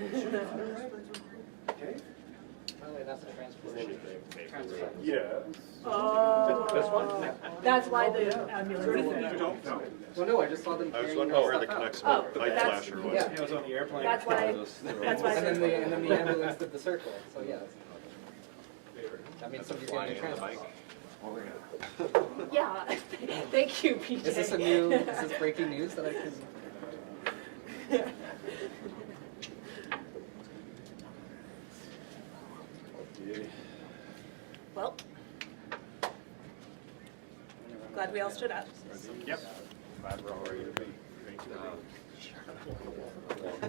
Okay. Apparently that's a transport. Yeah. That's why the ambulance. Don't know. Well, no, I just saw them. I was carrying wondering where stuff the out. Canucks Oh, night that's- flasher was. Yeah. It was on the airplane. That's why. That's why. And then the ambulance did the circle. So yeah. That means somebody's getting a transport. Yeah. Thank you, PJ. Is this a new? Is this breaking news that I can? Well, glad we all stood up. Yep. Glad we're all ready to be.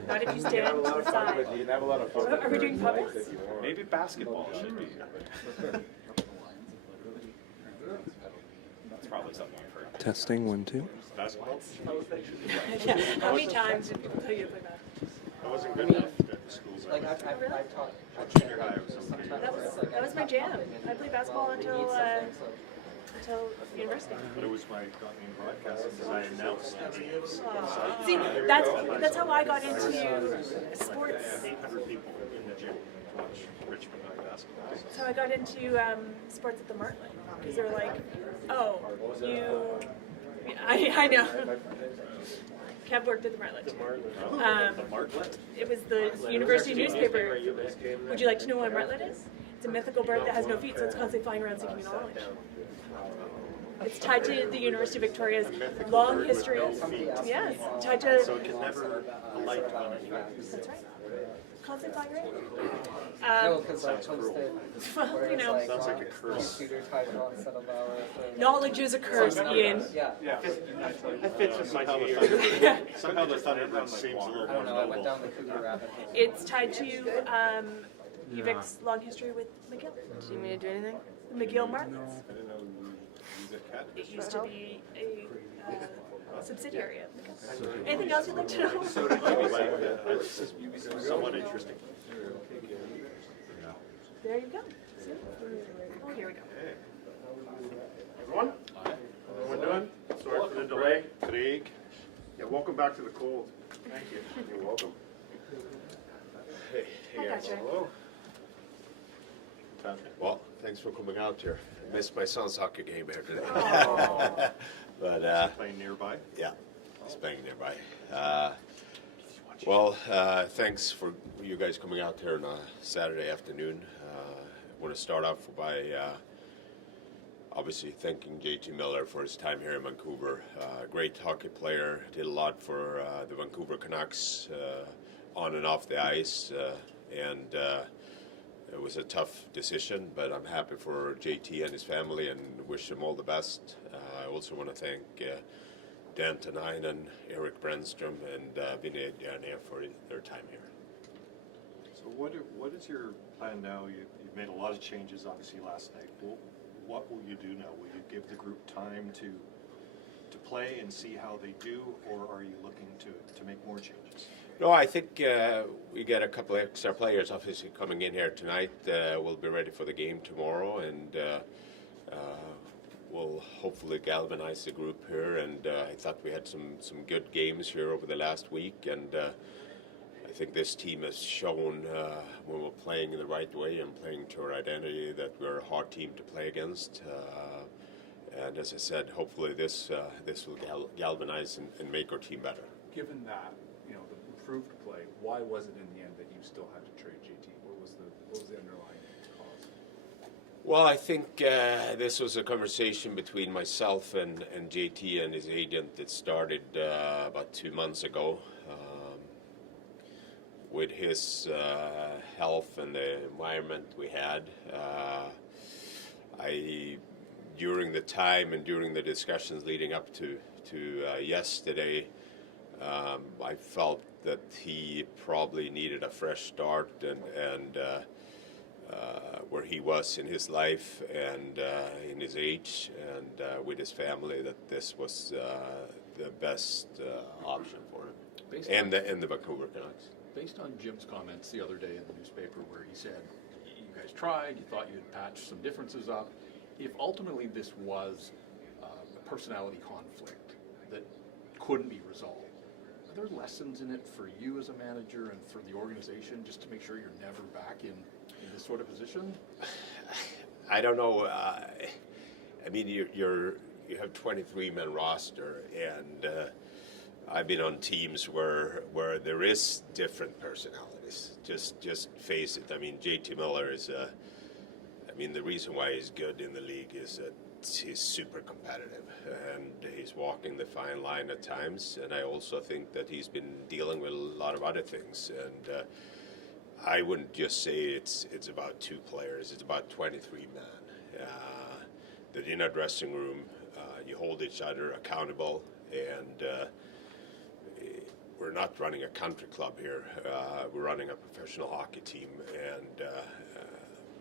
Not if you stand to the side. You can have a lot of fun. Are we doing puppets? Maybe basketball should be. That's probably something I've heard. Testing 1, 2. Basketball? Yeah. How many times did people tell you to play basketball? I wasn't good enough at the schools I Like went to. I've taught. Junior high, I was okay. That was my jam. I played basketball until university. But it was my got me in broadcasting because I announced the games. See, that's how I got into sports. 800 people in the gym to watch Richmond high basketball. That's how I got into sports at the Martlet. Because they were like, oh, you... I know. Kev worked at the Martlet. The Martlet? It was the university newspaper. Would you like to know what a martlet is? It's a mythical bird that has no feet, so it's constantly flying around seeking knowledge. It's tied to the University of Victoria's long history. Yes, tied to... So it can never alight on anything. That's right. Constantly flying around. No, because I posted. Well, you know, Sounds like a curse. Computer title instead of our. knowledge is a curse, Ian. Yeah. Yeah. That fits with somehow the Thunderbird seems a little I more don't know. I went noble. down the Cougar rabbit hole. It's tied to UVic's long history with McGill. Do you mean to do anything? McGill Martlets. I didn't know you a cat. It used to be a subsidiary of McGill. Anything else you'd like to know? This is somewhat interesting. There you go. See? Oh, here we go. Everyone? Everyone doing? Sorry for the delay. Craig. Yeah, welcome back to the cold. Thank you. You're welcome. Hey, Hi, Patrick. Hello. Well, thanks for coming out here. I missed my son's hockey game here today. But Playing nearby. yeah, he's playing nearby. Thanks for you guys coming out here on a Saturday afternoon. I want to start off by obviously thanking JT Miller for his time here in Vancouver. Great hockey player, did a lot for the Vancouver Canucks on and off the ice, and it was a tough decision, but I'm happy for JT and his family and wish him all the best. I also want to thank Dan Tanainen, Eric Brenstrom, and Vinay Diane for their time here. So what is your plan now? You've made a lot of changes, obviously, last night. What will you do now? Will you give the group time to play and see how they do, or are you looking to make more changes? No, I think we get a couple of extra players obviously coming in here tonight. We'll be ready for the game tomorrow, and we'll hopefully galvanize the group here. And I thought we had some good games here over the last week, and I think this team has shown when we're playing in the right way and playing to our identity that we're a hard team to play against. And as I said, hopefully this will galvanize and make our team better. Given that, the improved play, why was it in the end that you still had to trade JT? What was the underlying cause? Well, I think this was a conversation between myself and JT and his agent that started about 2 months ago. With his health and the environment we had, during the time and during the discussions leading up to yesterday, I felt that he probably needed a fresh start and where he was in his life and in his age and with his family, that this was the best option for him and the Vancouver Canucks. Based on Jim's comments the other day in the newspaper where he said, you guys tried, you thought you'd patch some differences up, if ultimately this was a personality conflict that couldn't be resolved, there lessons in it for you as a manager and for the organization just to make sure you're never back in this sort of position? I don't know. I mean, you have 23-man roster, and I've been on teams where there is different personalities. Just face it. I mean, JT Miller is I mean, the reason why he's good in the league is that he's super competitive, and he's walking the fine line at times. And I also think that he's been dealing with a lot of other things. And I wouldn't just say it's about 2 players. It's about 23 men. That in a dressing room, you hold each other accountable, and we're not running a country club here. We're running a professional hockey team, and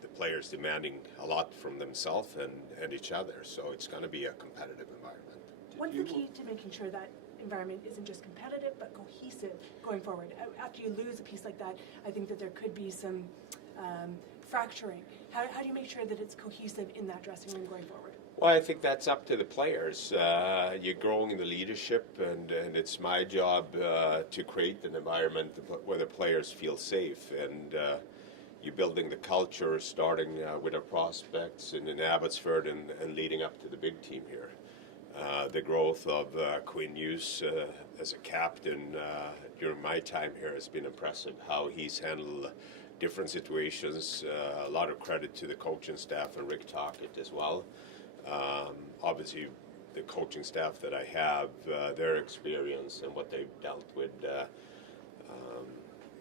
the players demanding a lot from themselves and each other. So it's going to be a competitive environment. What's the key to making sure that environment isn't just competitive but cohesive going forward? After you lose a piece like that, I think that there could be some fracturing. How do you make sure that it's cohesive in that dressing room going forward? Well, I think that's up to the players. You're growing in the leadership, and it's my job to create an environment where the players feel safe. And you're building the culture, starting with our prospects and in Abbotsford and leading up to the big team here. The growth of Quinn Hughes as a captain during my time here has been impressive. How he's handled different situations. A lot of credit to the coaching staff and Rick Tocchet as well. Obviously, the coaching staff that I have, their experience and what they've dealt with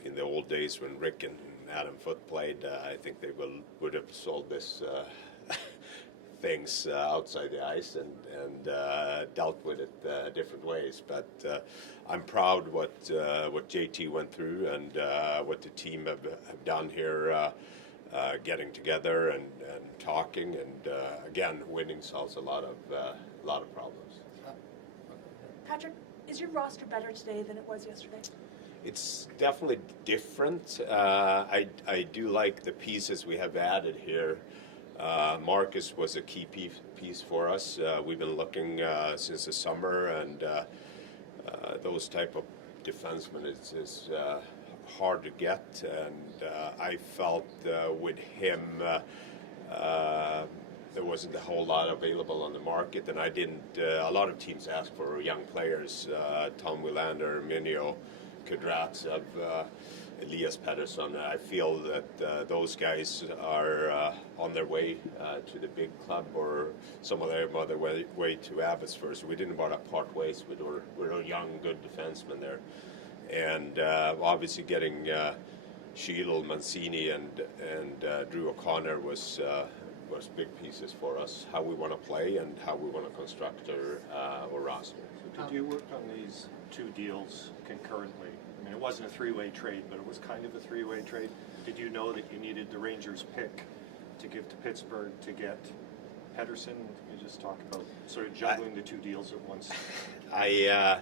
in the old days when Rick and Adam Foote played, I think they would have solved this things outside the ice and dealt with it different ways. But I'm proud what JT went through and what the team have done here. Getting together and talking, and again, winning solves a lot of problems. Patrick, is your roster better today than it was yesterday? It's definitely different. I do like the pieces we have added here. Marcus was a key piece for us. We've been looking since the summer, and those type of defensemen is hard to get, and I felt with him there wasn't a whole lot available on the market, and I didn't. A lot of teams ask for young players: Tom Willander, Minio, Kudratsev, Elias Pettersson. I feel that those guys are on their way to the big club, or some of them on their way to Abbotsford. So we didn't want to part ways with our young, good defensemen there. And obviously getting Sheedle, Mancini, and Drew O'Connor was big pieces for us. How we want to play and how we want to construct our roster. So did you work on these 2 deals concurrently? I mean, it wasn't a 3-way trade, but it was kind of a 3-way trade. Did you know that you needed the Rangers pick to give to Pittsburgh to get Pettersson? You just talk about sort of juggling the 2 deals at once. I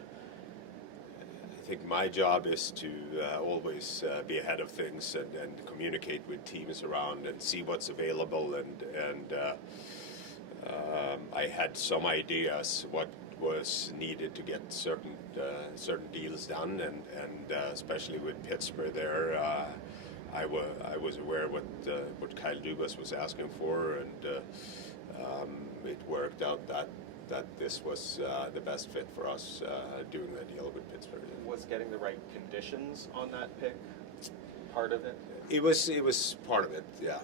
think my job is to always be ahead of things and communicate with teams around and see what's available. And I had some ideas what was needed to get certain deals done, and especially with Pittsburgh there, I was aware what Kyle Dubas was asking for, and it worked out that this was the best fit for us doing the deal with Pittsburgh. Was getting the right conditions on that pick part of it? It was part of it, yeah.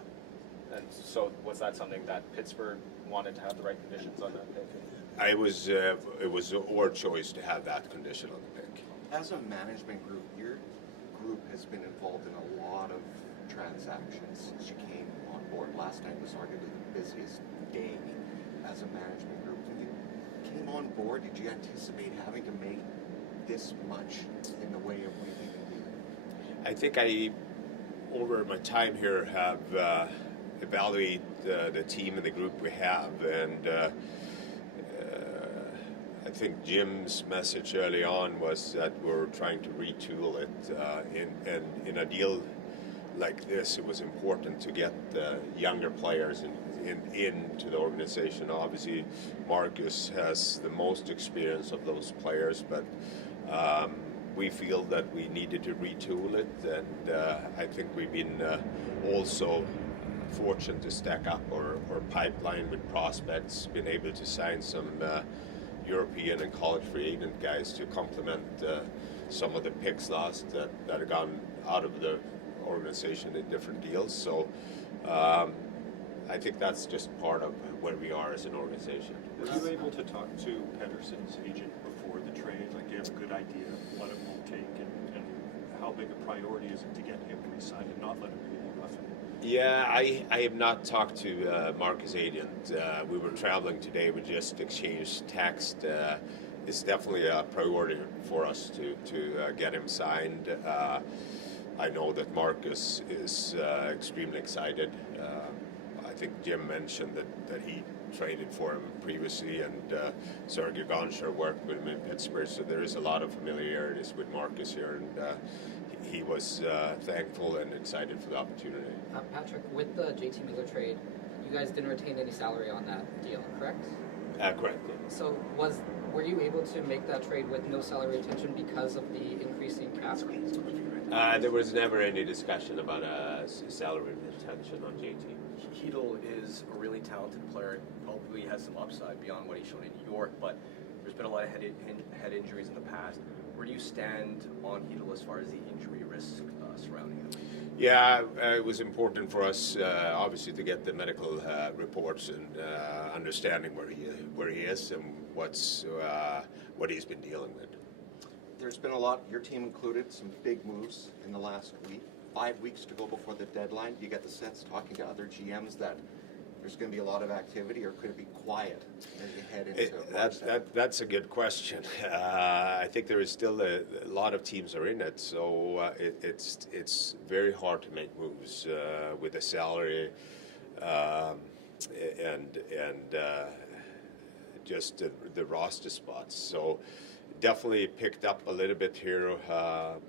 And so was that something that Pittsburgh wanted to have the right conditions on that pick? It was our choice to have that condition on the pick. As a management group, your group has been involved in a lot of transactions since you came on board. Last night was arguably the busiest day as a management group. When you came on board, did you anticipate having to make this much in the way of leaving? I think I, over my time here, have evaluated the team and the group we have, and I think Jim's message early on was that we're trying to retool it. In a deal like this, it was important to get younger players into the organization. Obviously, Marcus has the most experience of those players, but we feel that we needed to retool it, and I think we've been also fortunate to stack up our pipeline with prospects, been able to sign some European and college free agent guys to complement some of the picks lost that have gone out of the organization in different deals. So I think that's just part of where we are as an organization. Were you able to talk to Pedersen's agent before the trade? Like, do you have a good idea of what it will take and how big a priority is it to get him re-signed and not let him be a UFA? Yeah, I have not talked to Marcus' agent. We were traveling today. We just exchanged text. It's definitely a priority for us to get him signed. I know that Marcus is extremely excited. I think Jim mentioned that he traded for him previously, and Sergei Gonchar worked with him in Pittsburgh, so there is a lot of familiarities with Marcus here, and he was thankful and excited for the opportunity. Patrick, with the JT Miller trade, you guys didn't retain any salary on that deal, correct? Correct. So were you able to make that trade with no salary retention because of the increasing cap? There was never any discussion about a salary retention on JT. Hedl is a really talented player. Probably has some upside beyond what he's shown in New York, but there's been a lot of head injuries in the past. Where do you stand on Hedl as far as the injury risk surrounding him? Yeah, it was important for us, obviously, to get the medical reports and understanding where he is and what he's been dealing with. There's been a lot, your team included, some big moves in the last week. 5 weeks to go before the deadline. Do you get the sense, talking to other GMs, that there's going to be a lot of activity, or could it be quiet as you head into That's a good question. I think there is still a lot of teams are in it, so it's very hard to make moves with a salary and just the roster spots. So definitely picked up a little bit here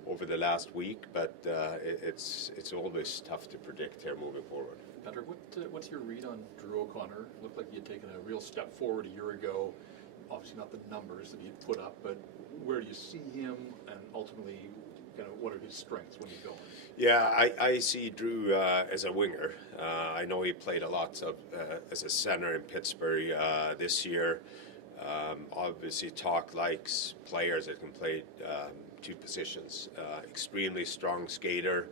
over the last week, but it's always tough to predict here moving forward. Patrick, what's your read on Drew O'Connor? Looked like he had taken a real step forward a year ago. Obviously not the numbers that he had put up, but where do you see him, and ultimately, kind of what are his strengths when he's going? Yeah, I see Drew as a winger. I know he played a lot as a center in Pittsburgh this year. Obviously, Talk likes players that can play two positions. Extremely strong skater.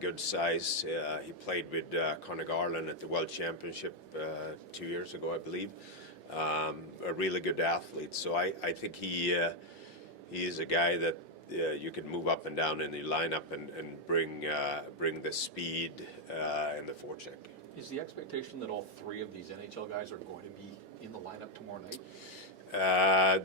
Good size. He played with Conor Garland at the World Championship 2 years ago, I believe. A really good athlete. So I think he is a guy that you can move up and down in the lineup and bring the speed and the forecheck. Is the expectation that all three of these NHL guys are going to be in the lineup tomorrow night?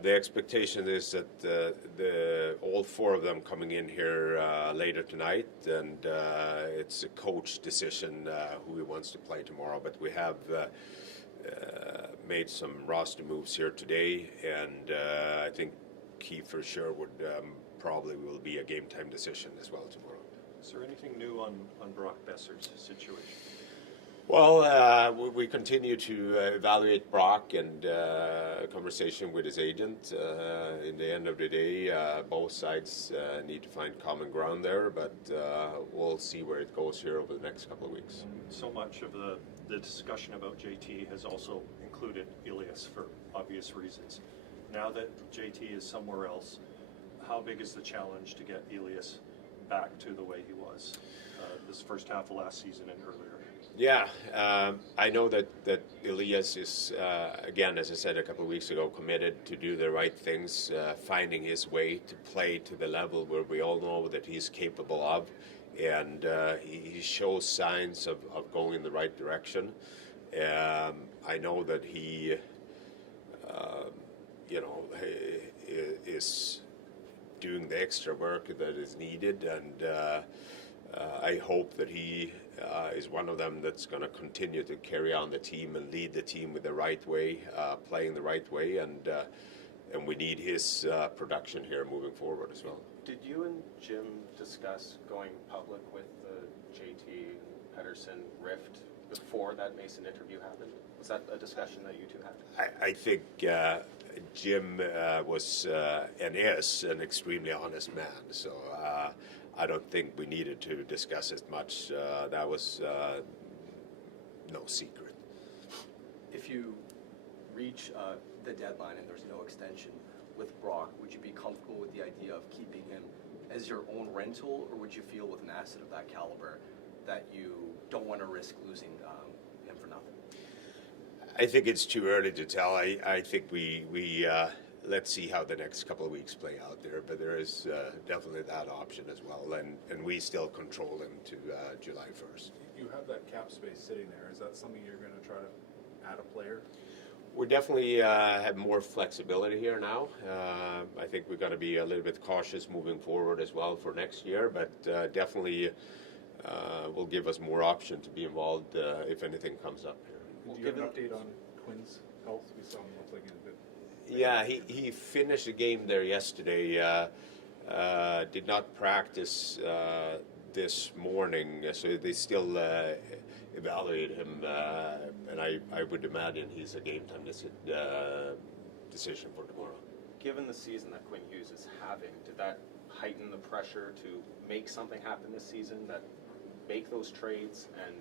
The expectation is that all four of them coming in here later tonight, and it's a coach decision who he wants to play tomorrow. But we have made some roster moves here today, and I think Kiefer Sherwood probably will be a game time decision as well tomorrow. Is there anything new on Brock Besser's situation? Well, we continue to evaluate Brock and conversation with his agent. In the end of the day, both sides need to find common ground there, but we'll see where it goes here over the next couple of weeks. So much of the discussion about JT has also included Elias for obvious reasons. Now that JT is somewhere else, how big is the challenge to get Elias back to the way he was this first half of last season and earlier? Yeah, I know that Elias is, again, as I said a couple of weeks ago, committed to do the right things, finding his way to play to the level where we all know that he's capable of, and he shows signs of going in the right direction. I know that he, is doing the extra work that is needed, and I hope that he is one of them that's going to continue to carry on the team and lead the team with the right way, playing the right way, and we need his production here moving forward as well. Did you and Jim discuss going public with the JT Pedersen rift before that Mason interview happened? Was that a discussion that you two had? I think Jim was and is an extremely honest man, so I don't think we needed to discuss it much. That was no secret. If you reach the deadline and there's no extension with Brock, would you be comfortable with the idea of keeping him as your own rental, or would you feel with an asset of that caliber that you don't want to risk losing him for nothing? I think it's too early to tell. I think we let's see how the next couple of weeks play out there, but there is definitely that option as well, and we still control him to July 1st. You have that cap space sitting there. Is that something you're going to try to add a player? We definitely have more flexibility here now. I think we're going to be a little bit cautious moving forward as well for next year, but definitely will give us more option to be involved if anything comes up here. Do you have an update on Quinn's health? We saw him look like he's a bit... Yeah, he finished the game there yesterday. Did not practice this morning, so they still evaluate him, and I would imagine he's a game time decision for tomorrow. Given the season that Quinn Hughes is having, did that heighten the pressure to make something happen this season, that make those trades and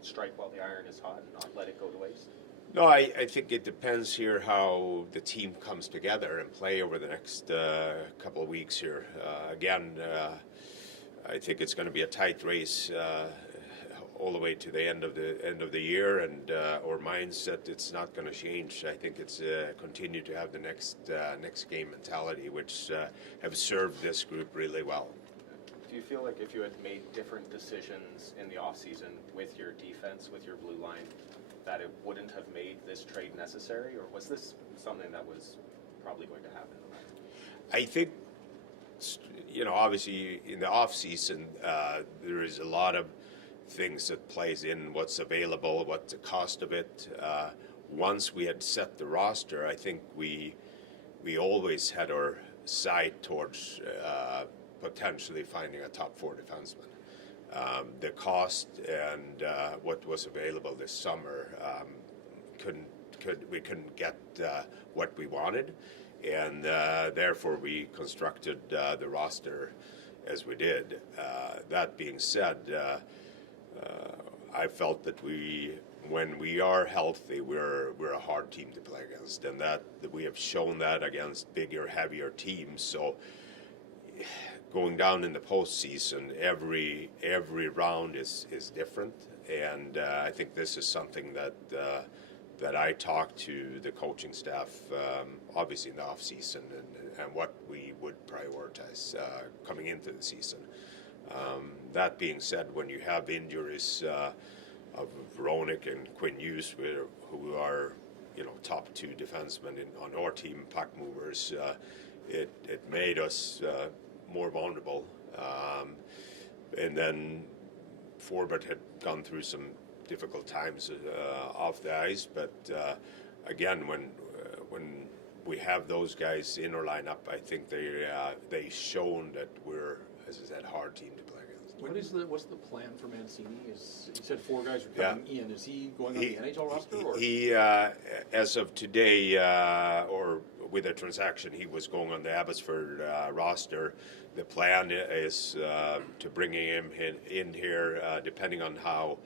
strike while the iron is hot and not let it go to waste? No, I think it depends here how the team comes together and play over the next couple of weeks here. Again, I think it's going to be a tight race all the way to the end of the year, and our mindset, it's not going to change. I think it's continue to have the next game mentality, which have served this group really well. Do you feel like if you had made different decisions in the offseason with your defense, with your blue line, that it wouldn't have made this trade necessary, or was this something that was probably going to happen? I think, obviously in the off season, there is a lot of things that plays in what's available, what's the cost of it. Once we had set the roster, I think we always had our sight towards potentially finding a top 4 defenseman. The cost and what was available this summer we couldn't get what we wanted, and therefore we constructed the roster as we did. That being said, I felt that when we are healthy, we're a hard team to play against, and that we have shown that against bigger, heavier teams. So going down in the postseason, every round is different, and I think this is something that I talk to the coaching staff, obviously in the off season, and what we would prioritize coming into the season. That being said, when you have injuries of Veronic and Quinn Hughes, who are top 2 defensemen on our team, puck movers, it made us more vulnerable. And then Forbert had gone through some difficult times off the ice, but again, when we have those guys in our lineup, I think they shown that we're, as I said, hard team to play against. What's the plan for Mancini? You said 4 guys are coming in. Is he going on the NHL roster? Or? He as of today, or with a transaction, he was going on the Abbotsford roster. The plan is to bringing him in here, depending on how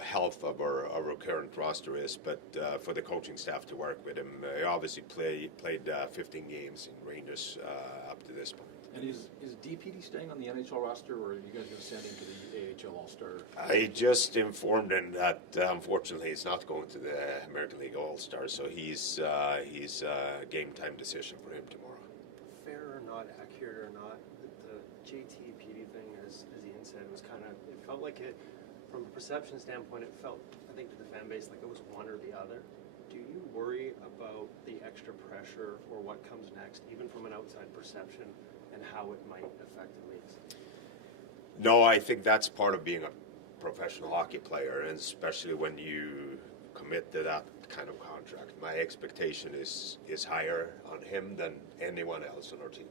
health of our current roster is, but for the coaching staff to work with him. He obviously played 15 games in Rangers up to this point. And is DPD staying on the NHL roster, or are you guys going to send him to the AHL All-Star? I just informed him that unfortunately he's not going to the American League All-Star, so he's a game time decision for him tomorrow. Fair or not, accurate or not, the JT-PD thing, as Ian said, was kind of, it felt like it, from a perception standpoint, it felt, I think, to the fan base like it was one or the other. Do you worry about the extra pressure or what comes next, even from an outside perception, and how it might affect the leagues? No, I think that's part of being a professional hockey player, and especially when you commit to that kind of contract. My expectation is higher on him than anyone else on our team.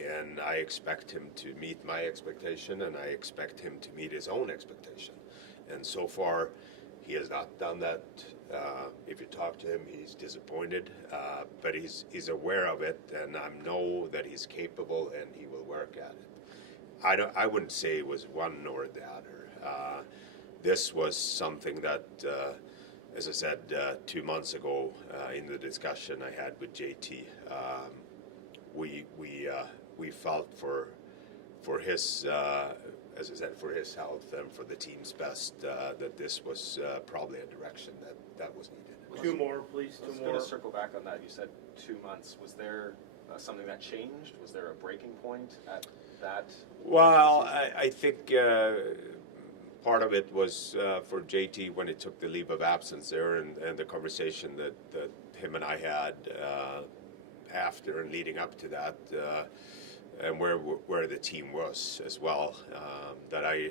And I expect him to meet my expectation, and I expect him to meet his own expectation. And so far, he has not done that If you talk to him, he's disappointed, but he's aware of it, and I know that he's capable and he will work at it. I wouldn't say it was one or the other. This was something that, as I said 2 months ago in the discussion I had with JT, we felt for his, as I said, for his health and for the team's best, that this was probably a direction that was needed. Two more, please, I was two going more. to circle back on that. You said 2 months. Was there something that changed? Was there a breaking point at that? Well, I think part of it was for JT when he took the leave of absence there, and the conversation that him and I had after and leading up to that, and where the team was as well. That I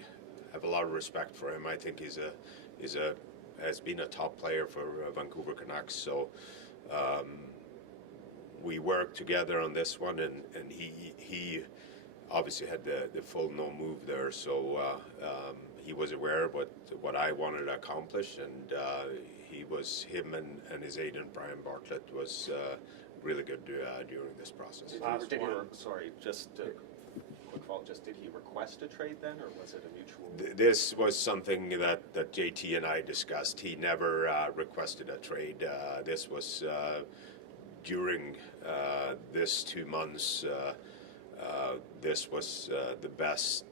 have a lot of respect for him. I think has been a top player for Vancouver Canucks. So we worked together on this one, and he obviously had the full no move there. So he was aware of what I wanted to accomplish, and him and his agent Brian Bartlett was really good during this process. Sorry, just a quick follow-up. Did he request a trade then, or was it a mutual? This was something that JT and I discussed. He never requested a trade. This was during this 2 months. This was the best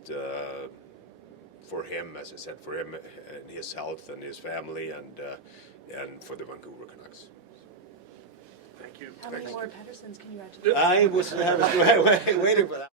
for him, as I said, for him and his health and his family, and for the Vancouver Canucks. Thank you. How many more Pedersons can you add to I was waiting for that.